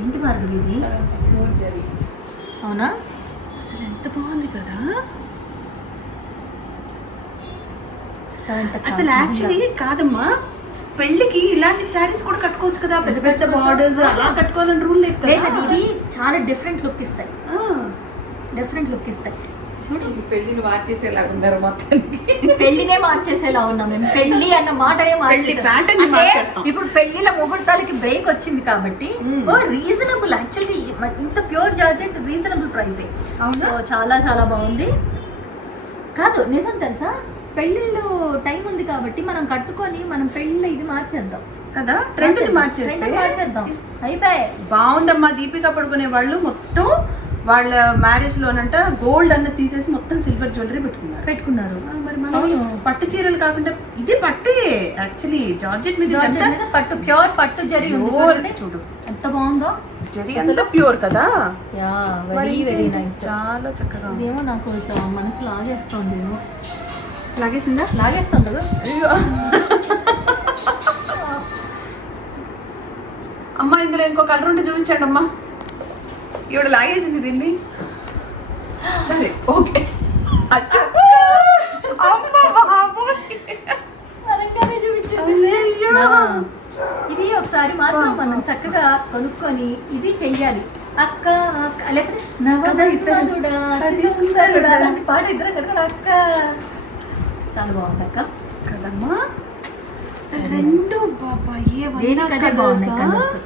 ఏంటి భార్గవి ఇది? అవునా? అసలు ఎంత బాగుంది కదా. అసలు యాక్చువల్లీ కాదమ్మా, పెళ్ళికి ఇలాంటి శారీస్ కూడా కట్టుకోవచ్చు కదా, పెద్ద పెద్ద బార్డర్స్ అలా కట్టుకోవాలని రూల్ లేదు కదా. ఇవి చాలా డిఫరెంట్ లుక్ ఇస్తాయి, డిఫరెంట్ లుక్ ఇస్తాయి. పెళ్లిని మార్చేసేలాగా ఉన్నారు మొత్తానికి. పెళ్లినే మార్చేసేలా ఉన్నాం మేము. పెళ్లి అన్న మాటనే మార్చేస్తాం. ఇప్పుడు పెళ్లిల ముహూర్తాలకి బ్రేక్ వచ్చింది కాబట్టి రీజనబుల్, యాక్చువల్లీ ఇంత pure georgette reasonable price. So చాలా చాలా బాగుంది. కాదు నిజం తెలుసా, పెళ్ళిళ్ళు టైం ఉంది కాబట్టి మనం కట్టుకొని మనం పెళ్ళి ఇది మార్చేద్దాం కదా, ట్రెండ్ మార్చేద్దాం. అయిపోయాయి. బాగుందమ్మా. దీపిక పడుకునే వాళ్ళు మొత్తం వాళ్ళ మ్యారేజ్ లోనంట గోల్డ్ అన్న తీసేసి మొత్తం సిల్వర్ జ్యువెలరీ పెట్టుకున్నారు. మరి మనం పట్టు చీరలు కాకుండా ఇది పట్టే, యాక్చువల్లీ జార్జెట్ మీద పట్టు, ప్యూర్ పట్టు జరీ ఉంది. చూడు ఎంత బాగుందో, జరీ అంతా ప్యూర్ కదా. Yeah, very very nice. చాలా చక్కగా. ఇదేమో నాకు మనసు లాగేస్తుంది. లాగేసిందా? లాగేస్తుంది కదా. అమ్మా ఇందులో ఇంకో కలర్ ఉంటే చూపించండి అమ్మా. ఇవిడ లాగేసింది దీన్ని. సరే ఓకే. ఇది ఒకసారి మాత్రం మనం చక్కగా కొనుక్కొని ఇది చెయ్యాలి. అక్క లేకపోతే పాట ఇద్దరు కట్టుకొని అక్క. చాలా బాగుంది అక్క కదమ్మా. రెండు దేనికదే బాగున్నాయి కలర్స్.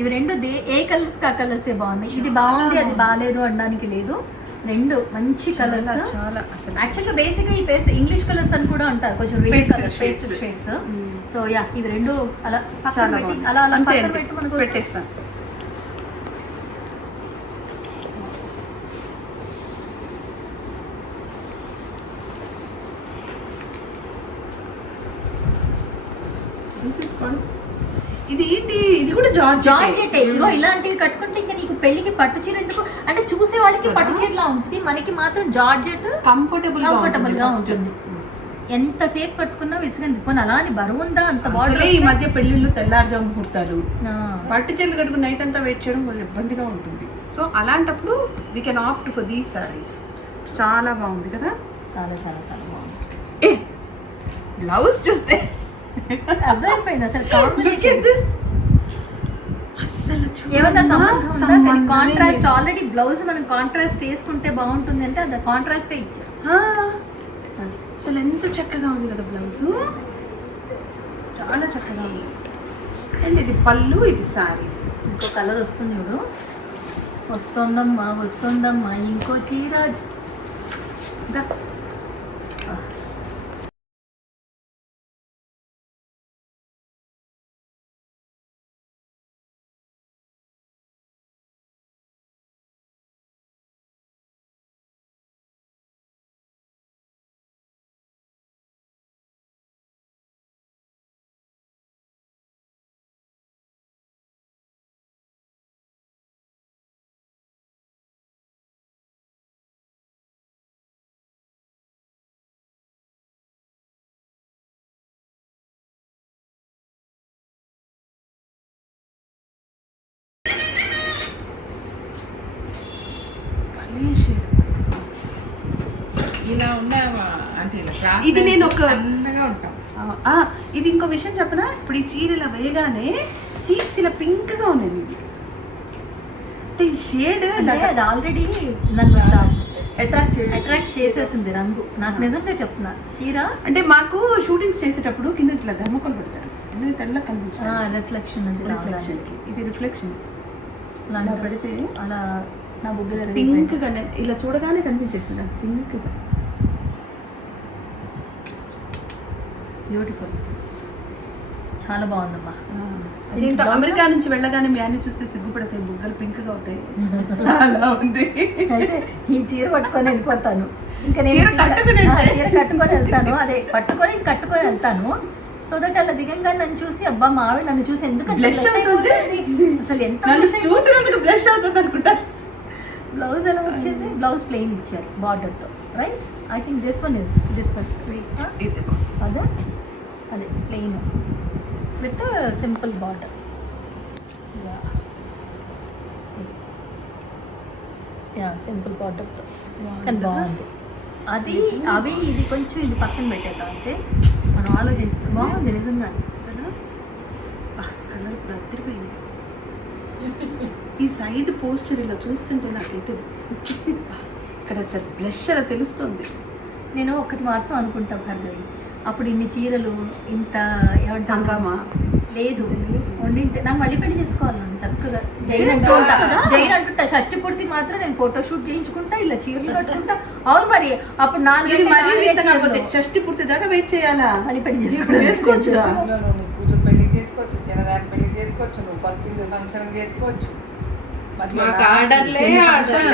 ఇవి రెండు ఏ కలర్స్ కా కలర్సే బాగున్నాయి. ఇది బాగుంది అది బాగాలేదు అనడానికి లేదు. రెండు మంచి కలర్స్. యాక్చువల్గా బేసిక్గా ఈ పేస్ట్ ఇంగ్లీష్ కలర్స్ అని కూడా అంటారు, కొంచెం రేస్ పేస్ట్ షేడ్స్. సో యా, ఇవి రెండు అలా పెట్టి అలా అలా పెట్టి మనకు పెట్టేస్తాను. ఇది ఏంటి? ఇది కూడా జార్జెట్. ఇలాంటివి కట్టుకుంటే ఇంకా నీకు పెళ్లికి పట్టు చీర ఎందుకు అంటే, చూసే వాళ్ళకి పట్టు చీరలా ఉంటుంది, మనకి మాత్రం జార్జెట్ కంఫర్టబుల్ గా ఉంటుంది. ఎంతసేపు కట్టుకున్నా విసుగని పోనీ. అలా అని బరువు ఉందా అంత బాడీ. ఈ మధ్య పెళ్లిళ్ళు తెల్లారుజాము ముహూర్తాలు, పట్టు చీరలు కట్టుకుని నైట్ అంతా వెయిట్ చేయడం కొంచెం ఇబ్బందిగా ఉంటుంది. సో అలాంటప్పుడు we can opt for these saris. చాలా బాగుంది కదా. చాలా చాలా చాలా బాగుంది. బ్లౌజ్ చూస్తే అర్థమైపోయింది అసలు ఏమన్నా సంబంధం. కాంట్రాస్ట్ ఆల్రెడీ బ్లౌజ్ మనం కాంట్రాస్ట్ వేసుకుంటే బాగుంటుంది అంటే అది కాంట్రాస్టే ఇచ్చారు. అసలు ఎంత చక్కగా ఉంది కదా బ్లౌజ్, చాలా చక్కగా ఉంది. అండ్ ఇది పళ్ళు, ఇది సారీ. ఇంకో కలర్ వస్తుంది ఇప్పుడు. వస్తుందమ్మా ఇంకో చీర. ఇలా ఉన్నా అంటే ఇది నేను ఒక ఉంటాం. ఇది ఇంకో విషయం చెప్పనా, ఇప్పుడు ఈ చీర ఇలా వేయగానే చీక్స్ ఇలా పింక్ గా ఉన్నాయి. ఇది అంటే ఈ షేడ్ అది ఆల్రెడీ నన్ను అట్రాక్ట్ చేసేసింది రంగు. నాకు నిజంగా చెప్తున్నా, చీర అంటే మాకు షూటింగ్స్ చేసేటప్పుడు కింద ఇట్లా ధర్మకోల్ పెడతారు, తెల్ల కనిపించారు రిఫ్లెక్షన్. ఇది రిఫ్లెక్షన్ అలా పెడితే అలా నా బుగ్గ పింక్ గా ఇలా చూడగానే కనిపించేస్తుంది పింక్ గా. బ్యూటిఫుల్, చాలా బాగుందమ్మా. అమెరికా నుంచి వెళ్ళగానే మీ అన్ని చూస్తే సిగ్గుపడతాయి, బుగ్గలు పింక్ గా అవుతాయి. అలా ఉంది. అయితే ఈ చీర పట్టుకొని వెళ్ళిపోతాను. ఇంకా నేను చీర కట్టుకొని వెళ్తాను, అదే కట్టుకొని వెళ్తాను. సో దట్ అలా దిగంగా నన్ను చూసి అబ్బా మా ఆవిడ నన్ను చూసి ఎందుకు అసలు ఎంత చూసినందుకు బ్లష్ అవుతుంది అనుకుంటా. బ్లౌజ్ ఎలా వచ్చింది? బ్లౌజ్ ప్లెయిన్ ఇచ్చారు బార్డర్తో, right? I think this one అదే plain with simple border. Simple బార్డర్తో కానీ బాగుంది. అది అవి ఇది కొంచెం ఇది పక్కన పెట్టేదా అంటే మనం ఆలోచిస్తాం. బాగుంది నిజంగా అసలు కలర్ ఇప్పుడు అద్దరిపోయింది. ఈ సైడ్ పోస్టర్ ఇలా చూస్తుంటే నాకైతే ఇక్కడ అసలు బ్లష్ అలా తెలుస్తుంది. నేను ఒకటి మాత్రం అనుకుంటా భార్గవి, అప్పుడు ఇన్ని చీరలు ఇంత ఏమంటాం హంగామా లేదు వండింటే నాకు మళ్ళీ పెళ్లి చేసుకోవాలని చక్కగా జైన్ అంటుంటా. షష్టి పూర్తి మాత్రం నేను ఫోటో షూట్ చేయించుకుంటా, ఇలా చీరలు కట్టుకుంటా. అవును మరి అప్పుడు ఇది మరీ వింత కాకపోతే షష్టి పూర్తి దాకా వెయిట్ చేయాలా? మళ్ళీ పెళ్లి చేసుకోవచ్చు. నువ్వు కూతురు పెళ్లి చేసుకోవచ్చు, చిన్నదాని పెళ్లి చేసుకోవచ్చు, నువ్వు పత్తి ఫంక్షన్ చేసుకోవచ్చు,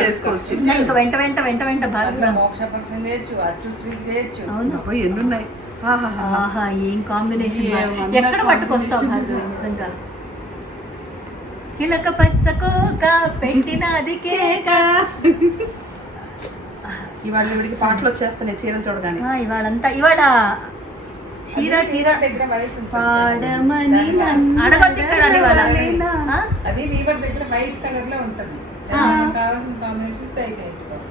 చేసుకోవచ్చు. ఇంకా వెంట వెంట వెంట వెంట భార్గవి మోక్ష ఫంక్షన్ చేయొచ్చు, అచ్చు స్వీట్ చేయొచ్చు. అవును ఎన్నున్నాయి. ఆహా ఏం కాంబినేషన్. ఎక్కడ పట్టుకొస్తావు భార్గవి నిజంగా. చిలక పచ్చకోక పెట్టినది కేక. ఇవాళ వీడికి పాటలు వచ్చేస్తున్నాయి చీరలు చూడగానే. ఇవాళ చీర చీర దగ్గర వైట్ పాడమని అడగొద్దు ఇక్కడ అని ఇవాళ. అది వీవర్ దగ్గర వైట్ కలర్ లో ఉంటది. కావాల్సిన కాంబినేషన్స్ ట్రై చేయించుకోవాలి.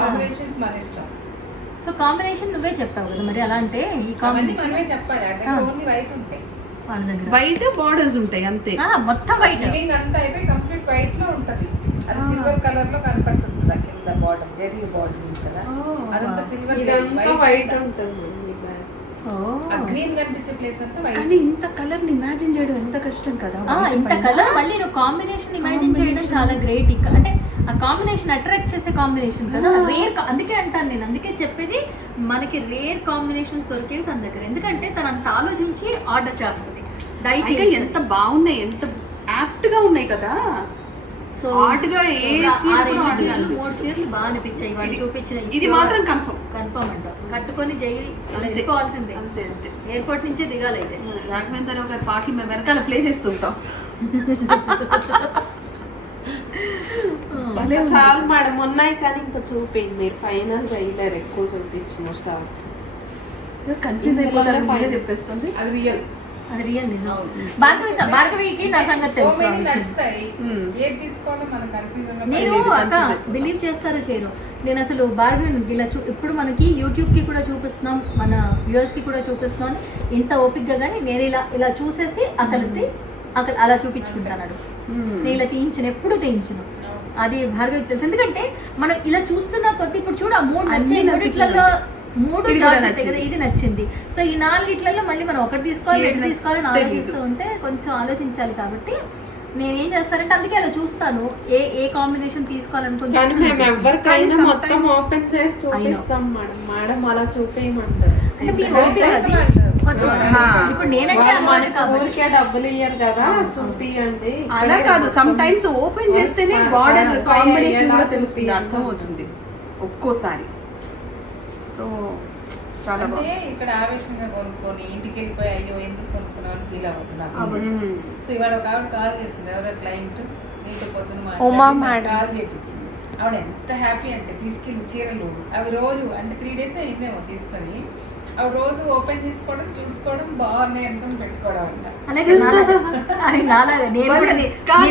కాంబినేషన్స్ మన ఇష్టం. సో కాంబినేషన్ నువ్వే చెప్పావు కదా మరి. అలా అంటే ఈ అవన్నీ కాంబినేషన్ మనమే చెప్పాలి. అంటే ఓన్లీ వైట్ ఉంటాయి, వాళ్ళ దగ్గర వైట్ బార్డర్స్ ఉంటాయి అంతే. మొత్తం వైట్ లివింగ్ అంతా అయిపోయి కంప్లీట్ వైట్ లో ఉంటది. అది సిల్వర్ కలర్ లో కనపడుతుంది. ఆ కింద బార్డర్ జెరీ బార్డర్ ఉంది కదా, అదంతా సిల్వర్ వైట్ ఉంటుంది. ఆ గ్రీన్ కనిపించే ప్లేస్ అంతా వైట్. కానీ ఇంత కలర్ ని ఇమాజిన్ చేయడం ఎంత కష్టం కదా. ఇంత కలర్ మళ్ళీ నువ్వు కాంబినేషన్ ఇమాజిన్ చేయడం చాలా గ్రేట్. అంటే ఆ కాంబినేషన్ అట్రాక్ట్ చేసే కాంబినేషన్ కదా, రేర్. అందుకే అంటాను నేను, అందుకే చెప్పేది మనకి రేర్ కాంబినేషన్స్ దొరికేవి తన దగ్గర. ఎందుకంటే తను అంత ఆలోచించి ఆర్డర్ చేస్తుంది. దయచేసి ఎంత బాగున్నాయి, ఎంత యాప్ట్ గా ఉన్నాయి కదా. సో ఆర్ట్గా ఏ చీరలు 3 చీరలు బాగా అనిపించాయి వాళ్ళు చూపించిన. ఇది మాత్రం కన్ఫర్మ్ అంట. కట్టుకొని జై అలా వెళ్ళిపోవాల్సిందే. అంతే అంతే. ఎయిర్పోర్ట్ నుంచే దిగాలి. అయితే రాఘవేంద్రరావు గారి పాటలు మేము వెనకాల ప్లే చేస్తుంటాం. చాలా మేడం ఉన్నాయి కానీ ఇంకా చూపింది మీరు ఫైనల్ చేయలేరు. ఎక్కువ చూపించిన స్టార్ కన్ఫ్యూజ్ అయిపోతారు. పైన చెప్పేస్తుంది అది రియల్. అది రియల్ నిజం. భార్గవికి నా సంగతి తెలుసు. నచ్చుతాయి. ఏది తీసుకోవాలో మనం కన్ఫ్యూజన్. నేను అక్క బిలీవ్ చేస్తారో చేయరు, నేను అసలు భార్గవిని ఇలా ఇప్పుడు మనకి యూట్యూబ్ కి కూడా చూపిస్తున్నాం, మన వ్యూవర్స్ కి కూడా చూపిస్తున్నాం ఇంత ఓపిక్గా. కానీ నేను ఇలా చూసేసి అక్కడికి అలా చూపించుకుంటాను. నేను ఇలా తీయించను, ఎప్పుడు తీయించను. అది భార్గవి తెలుసు. ఎందుకంటే మనం ఇలా చూస్తున్న కొద్ది ఇప్పుడు చూడు ఆ 3 నచ్చాయి. 3 కదా, ఇది నచ్చింది. సో ఈ 4 మళ్ళీ మనం ఒకటి తీసుకోవాలి, 2 తీసుకోవాలని ఆలోచిస్తూ ఉంటే కొంచెం ఆలోచించాలి. కాబట్టి నేనేం చేస్తానంటే అందుకే అలా చూస్తాను ఏ కాంబినేషన్ తీసుకోవాలనుకుంటున్నాను. కానీ మేము ఎవరికైనా మొత్తం ఓపెన్ చేసి చూపిస్తాం మేడం. మేడం అలా చూపించమంటారు. ఇప్పుడు నేనంటే ఊరికే డబ్బులు ఇయ్యారు కదా, చూపియండి. అలా కాదు, సమ్ టైమ్స్ ఓపెన్ చేస్తేనే బార్డర్ కాంబినేషన్ కూడా తెలుస్తుంది, అర్థం అవుతుంది ఒక్కోసారి. సో చాలా అంటే ఇక్కడ ఆవేశంగా కొనుక్కొని ఇంటికి వెళ్ళిపోయి అయ్యో ఎందుకు కొనుక్కున్నాను ఫీల్ అవుతున్నాను. సో ఇవాళ ఒక ఆవిడ కాల్ చేసింది, ఎవరో క్లయింట్, నీతో పొద్దున కాల్ చేయించింది. ఆవిడ ఎంత హ్యాపీ అంటే తీసుకెళ్ళి చీరలు అవి రోజు అంటే 3 days అయిందేమో తీసుకొని, అవి రోజు ఓపెన్ చేసుకోవడం చూసుకోవడం బాగున్నాయి అనుకుని పెట్టుకోవడం అంట.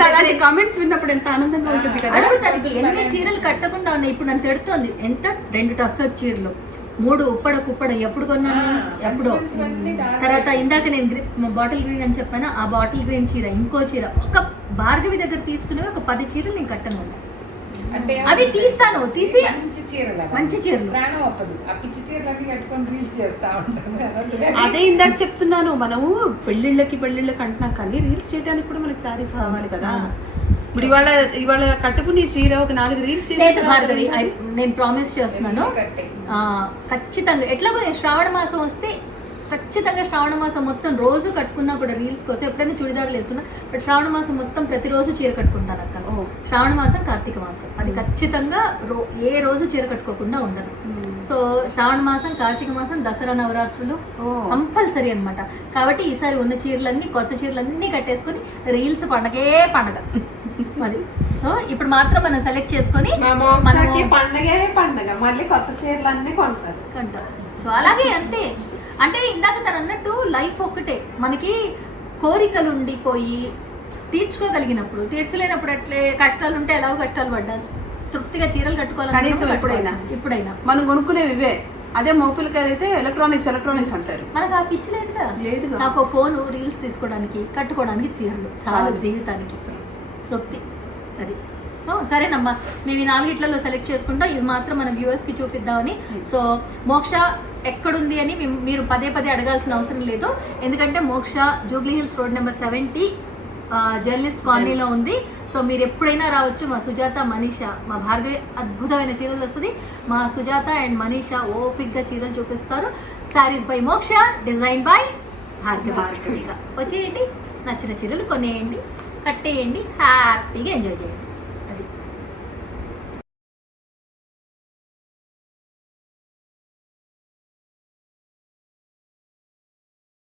అలాగే కామెంట్స్ విన్నప్పుడు ఎంత ఆనందంగా ఉంటుంది కదా. అడుగుతానికి ఎన్ని చీరలు కట్టకుండా ఉన్నాయి. ఇప్పుడు నన్ను తిడుతోంది, ఎంత 2 టస్సర్ చీరలు, 3 ఉప్పడ ఎప్పుడు కొన్నాను, ఎప్పుడో. తర్వాత ఇందాక నేను బాటిల్ గ్రీన్ అని చెప్పాను, ఆ బాటిల్ గ్రీన్ చీర, ఇంకో చీర, ఒక భార్గవి దగ్గర తీసుకునేవి ఒక 10 చీరలు నేను కట్టను. అంటే అవి తీస్తాను, తీసి మంచి చీరలు ప్రాణం అవ్వదు. ఆ పిచ్చి చీరలన్నీ కట్టుకొని రీల్స్ చేస్తా ఉంటాను. అదే ఇందాక చెప్తున్నాను, మనము పెళ్ళిళ్ళకి అంటున్నాం కానీ రీల్స్ చేయడానికి కూడా మనకి శారీస్ కావాలి కదా. ఇప్పుడు ఇవాళ కట్టుకుని చీర ఒక 4 రీల్స్ చేసి భార్గవి నేను ప్రామిస్ చేస్తున్నాను ఖచ్చితంగా. ఎట్లాగో నేను శ్రావణ మాసం వస్తే ఖచ్చితంగా శ్రావణ మాసం మొత్తం రోజు కట్టుకున్నా కూడా రీల్స్ కోసం, ఎప్పుడైనా చుడిదారులు వేసుకున్నా, బట్ శ్రావణ మాసం మొత్తం ప్రతిరోజు చీర కట్టుకుంటాను అక్క. శ్రావణ మాసం, కార్తీక మాసం, అది ఖచ్చితంగా ఏ రోజు చీర కట్టుకోకుండా ఉండను. సో శ్రావణ మాసం, కార్తీక మాసం, దసరా, నవరాత్రులు కంపల్సరీ అనమాట. కాబట్టి ఈసారి ఉన్న చీరలన్నీ, కొత్త చీరలన్నీ కట్టేసుకొని రీల్స్ పండగే పండగ అది. సో ఇప్పుడు మాత్రం మనం సెలెక్ట్ చేసుకొని పండగ మళ్ళీ కొత్త చీరలు అన్నీ కొంటారు. సో అలాగే అంతే. అంటే ఇందాక తను అన్నట్టు లైఫ్ ఒక్కటే, మనకి కోరికలు ఉండిపోయి తీర్చుకోగలిగినప్పుడు, తీర్చలేనప్పుడు అట్లే కష్టాలు ఉంటే ఎలాగో కష్టాలు పడ్డాను, తృప్తిగా చీరలు కట్టుకోవాలి కనీసం ఎప్పుడైనా మనం కొనుక్కునేవి ఇవే. అదే మగపిల్లకాయలు అయితే ఎలక్ట్రానిక్స్ అంటారు. మనకు ఆ పిచ్చి లేదుగా. నాకు ఫోన్ రీల్స్ తీసుకోవడానికి, కట్టుకోవడానికి చీరలు చాలు, జీవితానికి తృప్తి అది. సో సరేనమ్మా, మేము ఈ 4 సెలెక్ట్ చేసుకుంటాం. ఇవి మాత్రం మన వ్యూవర్స్కి చూపిద్దామని. సో మోక్ష ఎక్కడుంది అని మీరు పదే అడగాల్సిన అవసరం లేదు, ఎందుకంటే మోక్ష Jubilee hills road number 70 journalist కాలనీలో ఉంది. సో మీరు ఎప్పుడైనా రావచ్చు. మా సుజాత, మనీషా, మా భార్గవి అద్భుతమైన చీరలు వస్తుంది. మా సుజాత అండ్ మనీషా ఓపిక్గా చీరలు చూపిస్తారు. శారీస్ బై మోక్ష, డిజైన్ బై భార్గవిగా వచ్చేయండి. నచ్చిన చీరలు కొనేయండి, కట్టేయండి, హ్యాపీగా ఎంజాయ్ చేయండి.